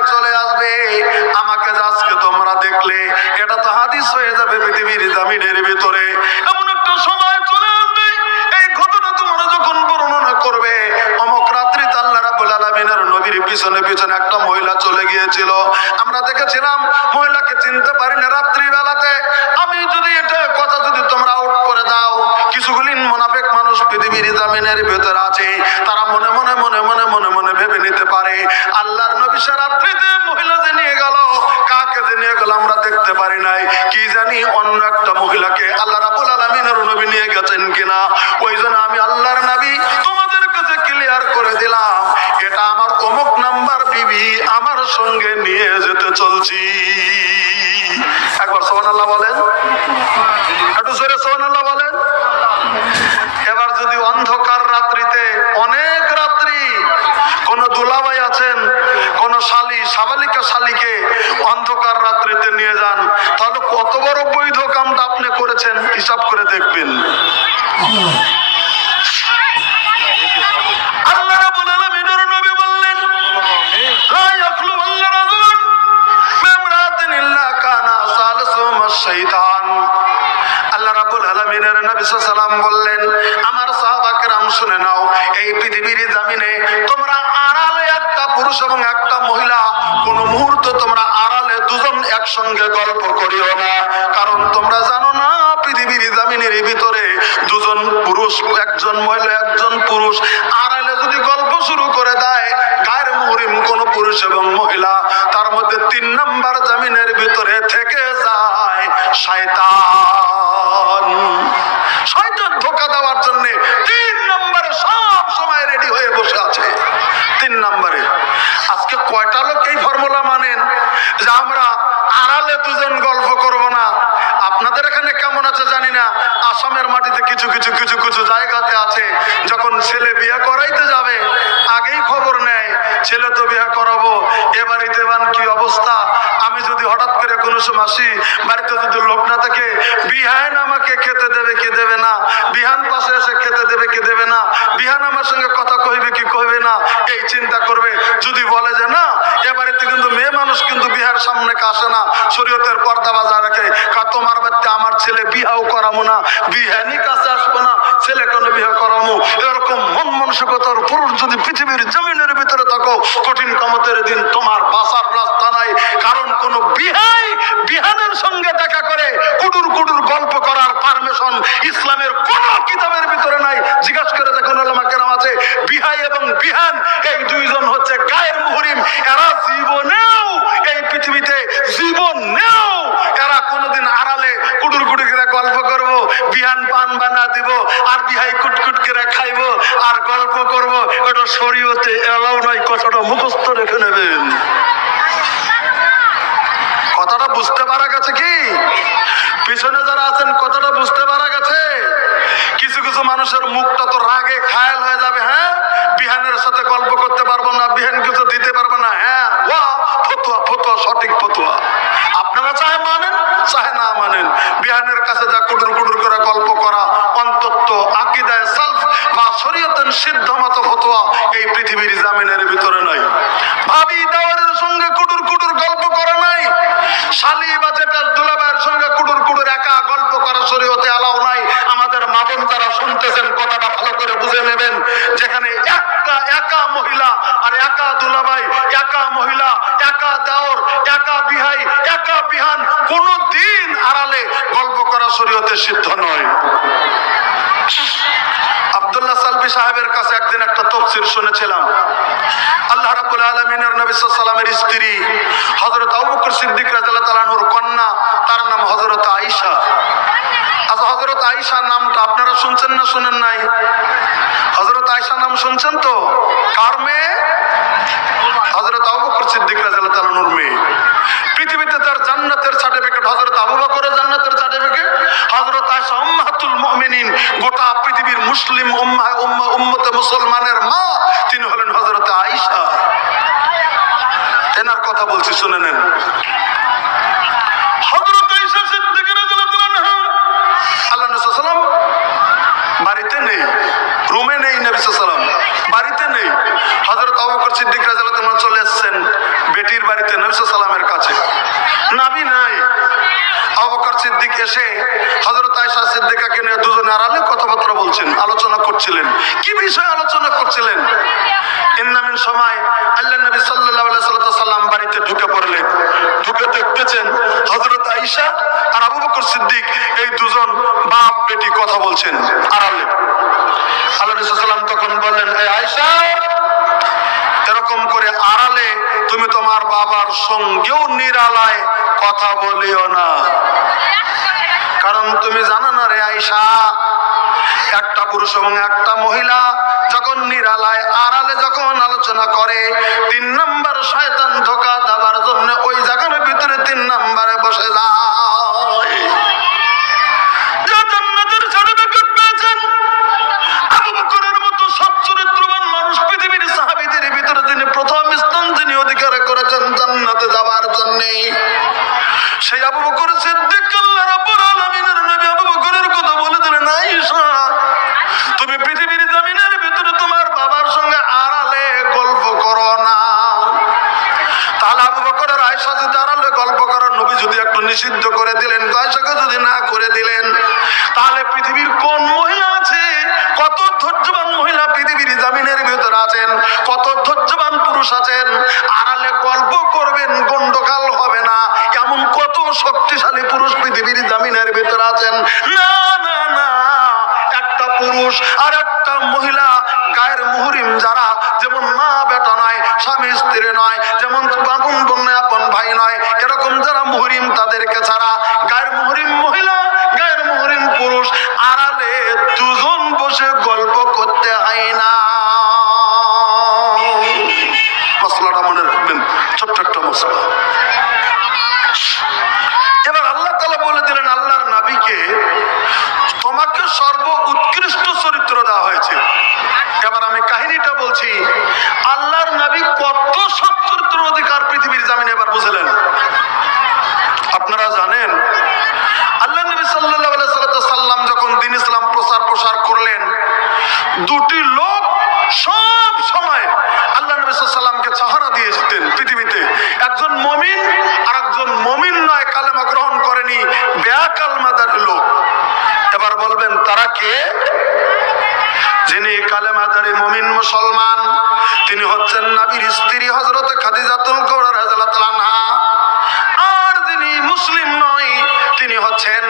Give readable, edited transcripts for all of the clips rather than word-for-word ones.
সময় চলে আসবে, আমাকে আজকে তোমরা দেখলে এটা তো হাদিস হয়ে যাবে পৃথিবীর জামিনের ভিতরে। এমন একটা সময় চলে আসবে, এই ঘটনা তোমরা যখন বর্ণনা করবে, অমুক রাত্রিতে আল্লাহ রাব্বুল আলামিনের নবীর পিছনে পিছনে একটা মহিলা চলে গিয়েছিল, আমরা দেখেছিলাম, মহিলাকে চিনতে পারি না রাত্রি বেলাতে। আমি যদি এটা কথা যদি তোমরা আউট করে দাও, কিছুগুলি মুনাফিক মানুষ পৃথিবীর জামিনের ভিতরে আছে, তারা মনে মনে মনে মনে মনে মনে ভেবে নিতে পারে আল্লাহর নবী সে রাত্রিতে মহিলা যে নিয়ে গেল, কাকে যে নিয়ে গেল আমরা দেখতে পারি নাই, কি জানি অন্য একটা মহিলাকে আল্লাহ রাব্বুল আলামিনের নবী নিয়ে গেছেন কিনা। ওই জন্য আমি আল্লাহর নবী তোমাদের কাছে ক্লিয়ার করে দিলাম, এটা আমার অমুক নাম্বার বিবি আমার সঙ্গে নিয়ে যেতে চলছি। একবার সুবহানাল্লাহ বলেন, একটু জোরে সুবহানাল্লাহ বলেন। এবার যদি অন্ধকার রাত্রিতে, অনেক রাত্রি, কোন দুলাভাই আছেন, কোন শালী সাবালিকা শালীকে অন্ধকার রাত্রিতে নিয়ে যান, তাহলে কত বড় বৈধ কামটা আপনি করেছেন হিসাব করে দেখবেন। আল্লাহ রাব্বুল আলামিনের নবী বললেন, লা ইয়াখলু রাজুলুন বিমরাতিন ইল্লা কানা সালিসুহুমা শাইতান। আল্লাহ রাব্বুল আলামিনের নবী সাল্লাল্লাহু আলাইহি ওয়াসাল্লাম বললেন, আমার সাহাবা কেরাম শুনে নাও, এই পৃথিবীর জমিনে তোমরা আড়ালে একটা পুরুষ এবং একটা মহিলা কোন মুহূর্ত তোমরা আড়ালে দুজন একসঙ্গে গল্প করিও না, কারণ তোমরা জানো না পৃথিবীর জমিনের ভিতরে দুজন পুরুষ, একজন মহিলা একজন পুরুষ আড়ালে যদি গল্প শুরু করে দেয়, গায়ের মুহরিম কোন পুরুষ এবং মহিলা, তার মধ্যে 3 নাম্বার জমিনের ভিতরে থেকে যায় শয়তান। শয়তান ধোঁকা দেওয়ার জন্য 3 নম্বরে সব সময় রেডি হয়ে বসে আছে। 3 নম্বরে আজকে কয়টা লোক এই ফর্মুলা মানেন যে আমরা আড়ালে দুজন গল্প করব না? আপনাদের এখানে কেমন আছে জানি না, আসামের মাটিতে কিছু কিছু কিছু কিছু জায়গাতে আছে, যখন ছেলে বিয়ে করাইতে যাবে আগেই খবর নেয় ছেলে তো বিয়ে করাবো, এ বাড়িতে কি অবস্থা। আমি যদি হঠাৎ করে কোনো সময় আসি, বাড়িতে যদি লোক না থাকে, বিহান আমাকে খেতে দেবে কি দেবে না, বিহান পাশে এসে খেতে দেবে কি দেবে না, বিহান আমার সঙ্গে কথা কইবে কি কইবে না, এই চিন্তা করবে। যদি বলে যে না, এ বাড়িতে কিন্তু মেয়ে মানুষ কিন্তু বিহার সামনে আসে না, শরীয়তের পর্দা বাজায় রাখে, তোমার বাড়িতে আমার ছেলে বিহাও করামো না, বিহানি কাছে আসবো না, ছেলে কোনো বিয়ে করামো, এরকম মন মানসিকতার পুরুষ যদি পৃথিবীর জমিনের ভিতরে থাকো, কঠিন কামতের দিন তোমার বাসার রাস্তা নাই। কারণ কোন বিহাই বিহানের সঙ্গে দেখা করে কুডুর কুডুর গল্প করার পারমিশন ইসলামের কোন কিতাবের ভিতরে নাই। জিজ্ঞাসা করে দেখুন উলামা কেরাম আছে, বিহাই এবং বিহান এই দুইজন হচ্ছে গায়ের মুহরিম, এরা জীবনেও এই পৃথিবীতে জীবনেও এরা কোনোদিন আড়ালে কুডুর কুডুর করে গল্প করবো, বিহান পান বানা দিব আর বিহাই কুটকুট করে খাইবো আর গল্প করব, ওটা শরীয়তে এলাও নয়। কথাটা মুখস্থ রেখে নেবেন। কথাটা বুঝতে পারা গেছে কি? পিছনে যারা আছেন কথাটা বুঝতে পারা গেছে? কিছু কিছু মানুষের মুখটা তো রাগে ঘায়াল হয়ে যাবে। হ্যাঁ, বিহানের সাথে গল্প করতে পারবো না, বিহান কিছু দিতে পারবো না। হ্যাঁ, ফতুয়া ফতুয়া সঠিক ফতুয়া, আপনারা চাহে মানেন চাহে না মানেন, বিহানের কাছে যা কুডুর কুডুর করে গল্প করা অন্তত আকীদায়ে সালফ বা শরীয়তের সিদ্ধ মত ফতোয়া এই পৃথিবীর জামিনের ভিতরে নাই। ভাবি দাওয়ারের সঙ্গে কুডুর কুডুর গল্প করা নাই, শালী বা জেঠার দুলাভাইয়ের সঙ্গে কুডুর কুডুর একা গল্প করা শরীয়তে আলাও নাই। আমাদের মা বোন যারা শুনতেছেন কথাটা ভালো করে বুঝে নেবেন, যেখানে একা মহিলা আর একা দুলাভাই, একা মহিলা একা দেওর, একা বিহাই একা বিহান, কোনো দিন আড়ালে গল্প করা শরীয়তে সিদ্ধ নয়। আব্দুল্লাহ সালফি সাহেবের কাছে একদিন একটা তাফসীর শুনেছিলাম। আল্লাহ রাব্বুল আলামিনের নবী সাল্লাল্লাহু আলাইহি ওয়াসাল্লামের স্ত্রী হযরত আবু বকর সিদ্দিক রাদিয়াল্লাহু তাআলা আনহুর কন্যা, তার নাম হযরত আয়েশা। আচ্ছা, হযরত আয়েশা নামটা আপনারা শুনছেন না শুনেন নাই? হযরত আয়েশা নাম শুনছেন তো? কার মেয়ে? হযরত আবু বকর সিদ্দিক রাদিয়াল্লাহু তাআলা আনহুর মেয়ে। পৃথিবীতে তার জান্নাতের সার্টিফিকেট, হযরত আবু বকরের জান্নাতের সার্টিফিকেট, হযরত আয়েশা উম্মাহাতুল মুমিনিন, গোটা পৃথিবীর মুসলিম উম্মতে মুসলমানের মা, তিনি হলেন হযরত আয়েশা। এনার কথা বলছি, শুনে নেন। হযরত আয়েশা সিদ্দিকা রাদিয়াল্লাহু আনহা আল্লাহ নবী সাল্লাল্লাহু আলাইহি ওয়াসাল্লাম বাড়িতে নেই, রুমে নেই, নবী সাল্লাল্লাহু আলাইহি ওয়াসাল্লাম বাড়িতে নেই। হযরত আবু বকর সিদ্দিক রাদিয়াল্লাহু আনহু চলে এসেছেন বেটির বাড়িতে নবী সাল্লাল্লাহু আলাইহি ওয়াসাল্লামের কাছে। নবী নাই। আবু বকর সিদ্দিক এসে হযরত আয়েশা সিদ্দিকাকে নিয়ে দুজনে আড়ালে কথাবার্তা বলছেন, আলোচনা করছিলেন। কি বিষয়ে আলোচনা করছিলেন? ইন্নামিন সময় আল্লাহ নবী সাল্লাল্লাহু আলাইহি ওয়াসাল্লাম বাড়িতে ঢুকে পড়লেন। ঢুকে দেখতেছেন হযরত আয়েশা আর আবু বকর সিদ্দিক এই দুজন বাপ বেটি কথা বলছেন আড়ালে। আল্লাহ রাসূল সাল্লাল্লাহু আলাইহি ওয়াসাল্লাম তখন বললেন, এই আয়েশা, এরকম করে আড়ালে তুমি তোমার বাবার সঙ্গেও নিরালায় কথা বলিও না। কারণ তুমি জানো না রে আয়েশা, একটা পুরুষ এবং একটা মহিলা যখন নিরালায় আড়ালে যখন আলোচনা করে, 3 নাম্বার শয়তান ধোঁকা দেওয়ার জন্য ওই জায়গার ভিতরে 3 নাম্বারে বসে যায়। যে জান্নাতের সার্টিফিকেট পেয়েছেন আবু বকরের মতো সচ্চরিত্রবান মানুষ পৃথিবীর সাহাবীদের ভিতরে যিনি প্রথম স্থান যিনি অধিকার করেছেন জান্নাতে যাওয়ার জন্য, সেই আবু বকর সিদ্দিক আল্লাহ রাব্বুল আলামিনের নবী আবু বকরের কথা বলে দিলেন, আয়েশা, তুমি পৃথিবীর জমিনের ভিতরে তোমার বাবার সঙ্গে আড়ালে গল্প করো না। তাহলে আবু বকর আর আয়েশা যদি আড়ালে গল্প করার নবী যদি একটু নিষিদ্ধ করে দিলেন, আয়েশাকে যদি না করে দিলেন, তাহলে পৃথিবীর কোন মহিলা আছে, কত ধৈর্যবান মহিলা পৃথিবীর জমিনের ভিতরে আছেন, কত ধৈর্যবান পুরুষ আছেন, আড়ালে গল্প করবেন গন্ডগোল হবে না এমন কত শক্তিশালী পুরুষ পৃথিবীর জমিনের ভিতরে আছেন? না না না, একটা পুরুষ আর একটা মহিলা গায়ের মুহরিম যারা, যেমন মা বেটা নয়, স্বামী স্ত্রী নয়, যেমন আপন বোন নয়, আপন ভাই নয়, এরকম যারা মুহরিম তাদেরকে ছাড়া গায়ের মুহরিম মহিলা, গায়ের মুহরিম পুরুষ আড়ালে দুজন বসে গল্প করতে হয় না। মশলাটা মনে রাখবেন, ছোট্ট একটা মশলা। এবার আল্লাহ তাআলা বলে দিলেন আল্লাহর নবীকে, তোমাকে সর্ব উৎকৃষ্ট চরিত্র দেওয়া হয়েছে। এবার আমি কাহিনীটা বলছি, আল্লাহর নবী কত সচ্চরিত্র অধিকার পৃথিবীর জমিনে এবার বুঝলেন। আপনারা জানেন আল্লাহ নবী সাল্লাল্লাহু আলাইহি সাল্লাম যখন দ্বীন ইসলাম প্রসার করলেন, দুটি লোক সব সময় আল্লাহ নবী সাল্লাল্লাহু আলাইহি সাল্লামকে সাহারা দিয়ে যেতেন পৃথিবীতে। একজন মুমিন আর একজন মুমিন নয়, কালেমা গ্রহণ করেনি, বেকালমাদার লোক। এবার বলবেন তারা কে? যিনি কালেমাদারি মুমিন মুসলমান তিনি হচ্ছেন নবীর স্ত্রী হযরত খাদিজাতুল কুবরা রাদিয়াল্লাহু তাআলা আনহা। আর যিনি মুসলিম নয় তিনি হচ্ছেন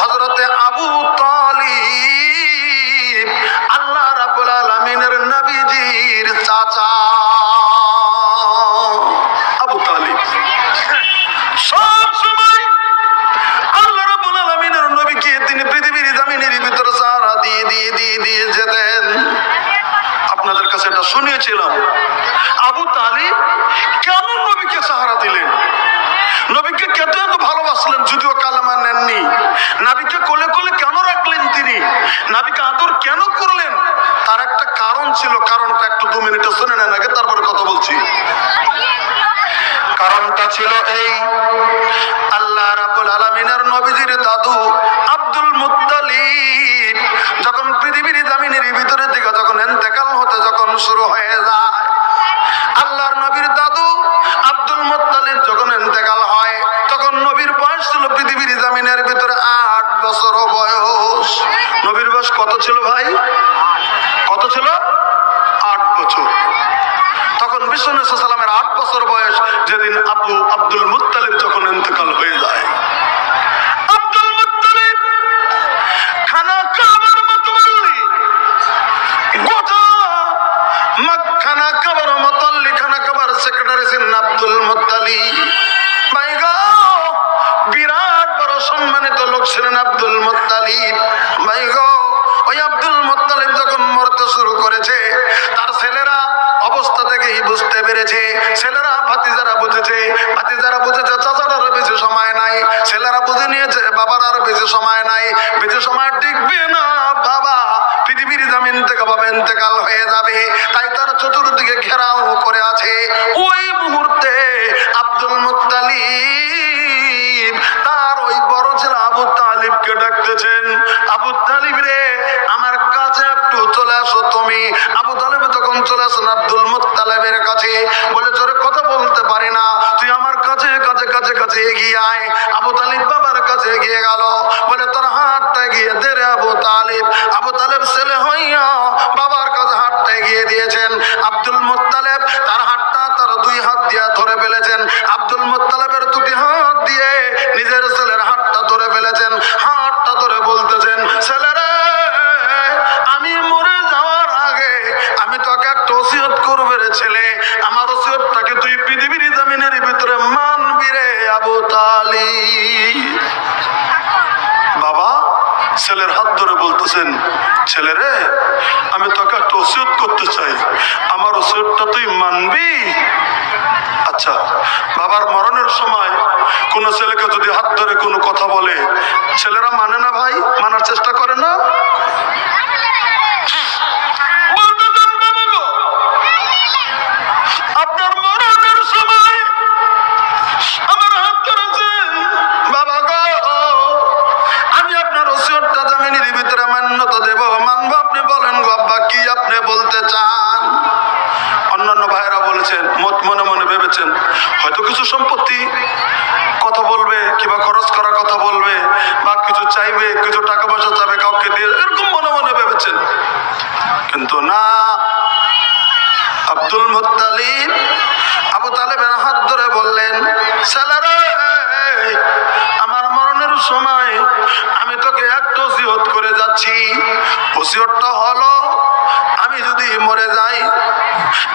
হযরত আবু তালিব, আল্লাহ রাব্বুল আলামিনের নবীজির চাচা আবু তালিব। সব সময় আল্লাহ রাব্বুল আলামিনের নবীকে তিনি পৃথিবীর জমিনের ভিতরে সাহারা দিয়ে যেতেন। আপনাদের কাছে এটা শুনিয়েছিলাম। আবু তালিব কেন নবীকে সাহারা দিলেন, নবীকে কেন ভালোবাসলেন, যদিও কালেমা নেননি, নবীকে কোলে কোলে কেন রাখলেন, তিনি নবীকে আদর কেন করলেন, তার একটা কারণ ছিল। কারণটা একটু 2 মিনিটে শুনে নেন, আগে তারপরে কথা বলছি। কারণটা ছিল এই, আল্লাহ রাব্বুল আলামিনের নবীজির দাদু আব্দুল মুত্তালিব যখন পৃথিবীর জমিনের ভিতরে থেকে যখন ইন্তেকাল হতে যখন শুরু হয়ে যায়, আল্লাহর নবীর দাদু আব্দুল মুত্তালিব যখন ইন্তেকাল হয়, তখন নবীর বয়স ছিল পৃথিবীর জমিনের ভিতরে 8 বছর বয়স। নবীর বয়স কত ছিল ভাই? কত ছিল? 8 বছর। তখন বিশ্বনবী সাল্লাল্লাহু আলাইহি ওয়াসাল্লামের 8 বছর বয়স, যেদিন আব্দুল মুত্তালিব যখন ইন্তেকাল হয়ে যায়। আব্দুল মুত্তালিব খানা কাবার মতওয়াল্লি, গোটা মক্কানা কাবার মতওয়াল্লি, খানা কাবার সেক্রেটারি ছিলেন আব্দুল মুত্তালিব। ভাই গো, বিরাট বড় সম্মানিত লোক ছিলেন আব্দুল মুত্তালিব। ভাই গো, ওই আব্দুল মুত্তালিব যখন মরতে শুরু করেছে, তার ছেলেরা অবস্থা থেকেই বুঝতে পেরেছে, ছেলেরা ভাতিজারা বুঝেছে, চাচারা বেশি সময় নাই, ছেলেরা বুঝে নিয়েছে বাবার আর বেশি সময় নাই, বেশি সময় টিকবে না বাবা, পৃথিবীর জমিন থেকে বাবা ইন্তেকাল হয়ে যাবে। তাই তার চতুর্দিকে ঘেরাও করে আছে। ওই মুহূর্তে আব্দুল মুত্তালিব তার ওই বড় ছেলে আবু তালিবকে ডাকতেছেন, আবু তালিব রে, আমার কাছে একটু চলে আসো তুমি। আবু তালিব তখন চলে আসেন আব্দুল মুত্তালিবের কাছে, বলে জোরে কথা বলতে পারি না, তুই আমার কাছে কাছে কাছে কাছে এগিয়ে আয়। আবু তালিব বাবার কাছে এগিয়ে গেল, বলে তোর হাতটা এগিয়ে দে রে আবু তালিব। আবু তালিব ছেলে হইয়া বাবার কাছে হাতটা এগিয়ে দিয়েছেন। আব্দুল মুত্তালিব তার হাতটা তার দুই হাত দিয়ে ধরে ফেলেছেন। আব্দুল মুত্তালিবের দুটি হাত দিয়ে নিজের ছেলের হাতটা ধরে ফেলেছেন। হাতটা ধরে বলতেছেন, ছেলেরে আমি মরে যাওয়ার আগে আমি তোকে একটা ওসিয়ত করবে রে ছেলে, আমার ওসিয়তটাকে তুই পৃথিবীর জমিনের ভিতরে মানবি রে আবু তালিব। বাবা ছেলের হাত ধরে বলতেছেন, ছেলে রে আমি তোকে একটা ওসিয়ত করতে চাই, আমার ওসিয়তটা তুই মানবি? আচ্ছা, বাবার মরণের সময় কোন ছেলেকে যদি হাত ধরে কোনো কথা বলে, ছেলেরা মানে না ভাই? মানার চেষ্টা করে না? আপনার মরণের সময় আমার হাত ধরেছেন, বাবা গো আমি আপনার ওসিয়তটা জমিনের ভিতরে মান্যতা দেব, মানবো। আপনি বলেন গো আব্বা কি আপনি বলতে চান? অন্যান্য ভাইরা বলেছেন, মনে মনে ভেবেছেন হয়তো কিছু সম্পত্তি কথা বলবে, কিংবা খরচ করার কথা বলবে, বা কিছু চাইবে, কিছু টাকা পয়সা চাইবে কাউকে দিয়ে, এরকম মনে মনে ভেবেছেন। কিন্তু না, আব্দুল মুত্তালিব আবু তালেবের হাত ধরে বললেন, ছেলেরে আমার মরণের সময় আমি তোকে একটা ওসিয়ত করে যাচ্ছি। ওসিয়তটা হলো, আমি যদি মরে যাই,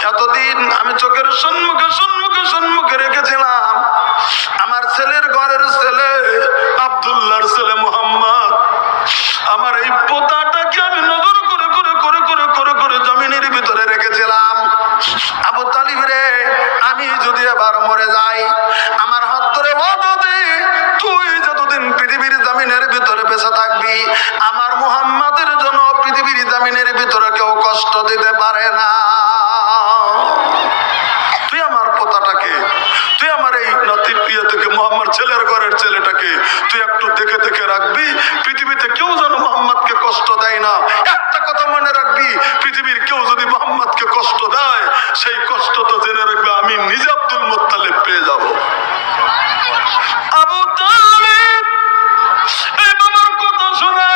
এতদিন আমি চোখের সম্মুখে সম্মুখে সম্মুখে রেখেছিলাম আমার ছেলের ঘরের ছেলে আব্দুল্লাহর ছেলে মুহাম্মদ, আমার এই পোতাটাকে আমি নজর করে করে করে করে করে করে জমিনের ভিতরে রেখেছিলাম। আবু তালিব রে আমি যদি এবার মরে যাই, আমার হাত ধরে ওয়াদা দে তুই যতদিন পৃথিবীর জমিনের ভিতরে বেঁচে থাকবি, আমার মুহাম্মাদের জন্য পৃথিবীর জমিনের ভিতরে কেউ কষ্ট দিতে পারে না। তুই আমার পোতাটাকে, তুই আমার এই নাতি প্রিয় থেকে মুহাম্মদ ছেলের ঘরের ছেলেটাকে তুই একটু দেখে দেখে রাখবি, পৃথিবীতে কেউ যেন মুহাম্মদকে কষ্ট দেয় না। একটা কথা মনে রাখবি, পৃথিবীর কেউ যদি মুহাম্মদকে কষ্ট দেয়, সেই কষ্ট তো জেনে রাখবে আমি নিজে আব্দুল মুত্তালিব পেয়ে যাব। আবু তালিব এই বাবার কথা শুনে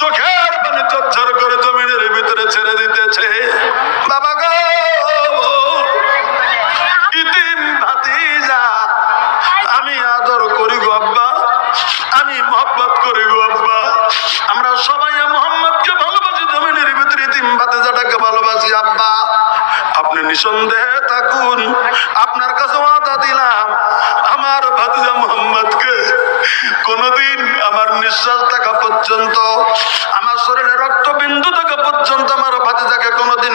চোখের পানি ঝরঝর করে জমিনের ভিতরে ছেড়ে দিতেছে। বাবা গো ইতিম ভাতিজা আমি আদর করি গো আব্বা, আমি মহব্বত করি গো আব্বা, আমরা সবাই মুহাম্মদকে ভালোবাসি, জমিনের ভিতরে ইতিম ভাতিজাটাকে ভালোবাসি আব্বা। আপনি নিঃসন্দেহে থাকুন, আপনার কাছে ওয়াদা দিলাম আমার ভাতিজা মুহাম্মদকে কোনদিন আমার নিঃশ্বাস থাকা পর্যন্ত, আমার শরীরে রক্তবিন্দু থাকা পর্যন্ত আমার ভাতিজাকে কোনদিন